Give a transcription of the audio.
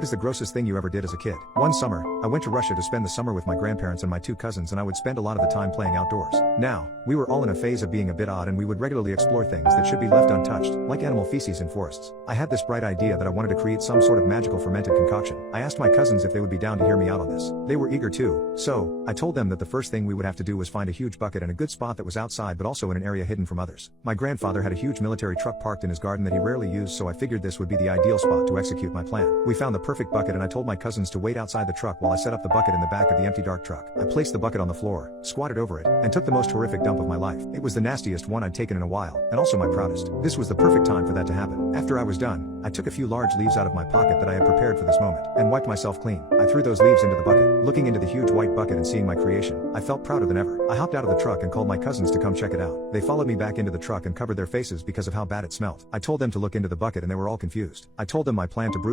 What is the grossest thing you ever did as a kid? One summer, I went to Russia to spend the summer with my grandparents and my two cousins, and I would spend a lot of the time playing outdoors. Now, we were all in a phase of being a bit odd, and we would regularly explore things that should be left untouched, like animal feces in forests. I had this bright idea that I wanted to create some sort of magical fermented concoction. I asked my cousins if they would be down to hear me out on this. They were eager too, so I told them that the first thing we would have to do was find a huge bucket and a good spot that was outside but also in an area hidden from others. My grandfather had a huge military truck parked in his garden that he rarely used, so I figured this would be the ideal spot to execute my plan. We found the perfect bucket, and I told my cousins to wait outside the truck while I set up the bucket in the back of the empty dark truck. I placed the bucket on the floor, squatted over it, and took the most horrific dump of my life. It was the nastiest one I'd taken in a while, and also my proudest. This was the perfect time for that to happen. After I was done, I took a few large leaves out of my pocket that I had prepared for this moment, and wiped myself clean. I threw those leaves into the bucket. Looking into the huge white bucket and seeing my creation, I felt prouder than ever. I hopped out of the truck and called my cousins to come check it out. They followed me back into the truck and covered their faces because of how bad it smelled. I told them to look into the bucket, and they were all confused. I told them my plan to brew